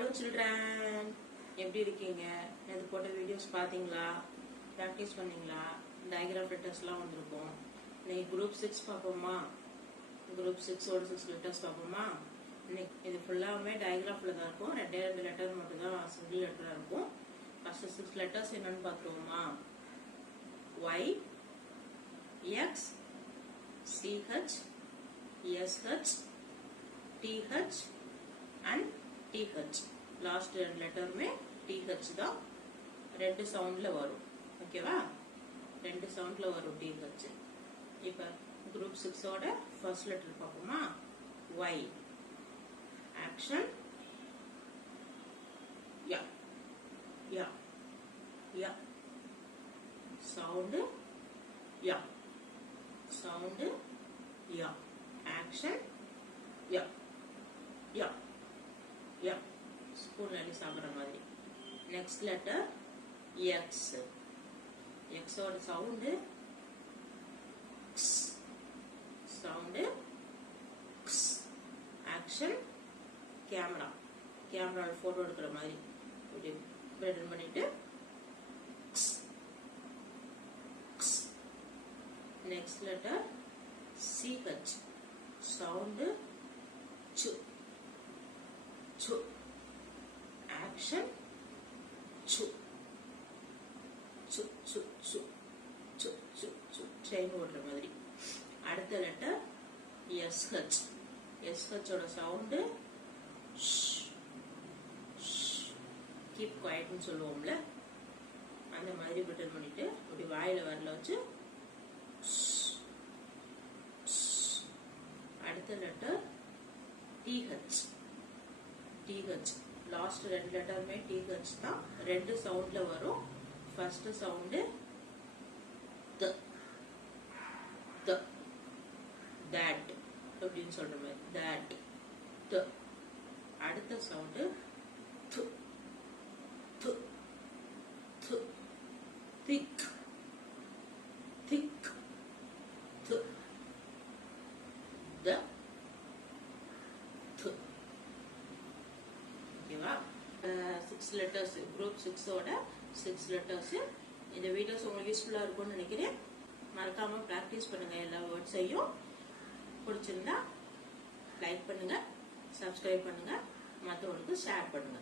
Hello children, எப்படி இருக்கீங்க? நேத்து போட்ட வீடியோஸ் பாத்தீங்களா? பிராக்டீஸ் பண்ணீங்களா? டயகிராம் லெட்டர்ஸ்லாம் வந்திருக்கும். இன்னைக்கு group 6 பாப்போமா? group 6 ஓட 6 லெட்டர்ஸ் பாப்போமா? இன்னைக்கு இது ஃபுல்லாமே டயகிராம்ல தான் இருக்கும். ரெண்டே லெட்டர் மட்டும் தான் சிங்கிள் லெட்டரா இருக்கும். ஃபர்ஸ்ட் 6 லெட்டர்ஸ் என்னன்னு பாத்துருவோமா? Y X CH SH TH and TH. Last letter में TH தான் ரெண்டு சவுண்ட்ல வரும். ஓகேவா? ரெண்டு சவுண்ட்ல வரும் TH. இப்போ group 6 ஓட first letter பாப்போமா? Y. Action. Yeah. Yeah. Yeah. Sound. Yeah. Sound. Yeah. Action. Yeah. Yeah. Yeah. Spoon ali saapra madri. Next letter X. X oda sound X. Sound X. Action. Camera. Camera photo edukra madri. Ippadi button pannittu X. X. Next letter CH. Sound Ch. Chu. Action. Chu. Chu. Chu. Chu. Chu. Chu. Chu. Train ஓடுற மாதிரி. அடுத்த letter SH. SH ஓட sound keep quiet னு சொல்லுவோம்ல, அந்த மாதிரி button பண்ணிட்டு அப்படி வாயில வரல வச்சு. அடுத்த லெட்டர் TH. TH லாஸ்ட் ரெண்டு லெட்டருமே TH தான். ரெண்டு சவுண்ட்ல வரும். First sound the the that அப்படின்னு சொல்ற மாதிரி தட் த. அடுத்த சவுண்ட் து து து திக் திக் து த து. ஓகேவா? 6 லெட்டர்ஸ் group 6 ஓட 6 லெட்டர்ஸ். இந்த வீடியோஸ் உங்களுக்கு யூஸ்ஃபுல்லா இருக்கும்னு நினைக்கிறேன். மறக்காம பிராக்டிஸ் பண்ணுங்க. எல்லா வேர்ட்ஸையும் பிடிச்சிருந்தா லைக் பண்ணுங்க, சப்ஸ்கிரைப் பண்ணுங்க, மற்றவங்களுக்கு ஷேர் பண்ணுங்க.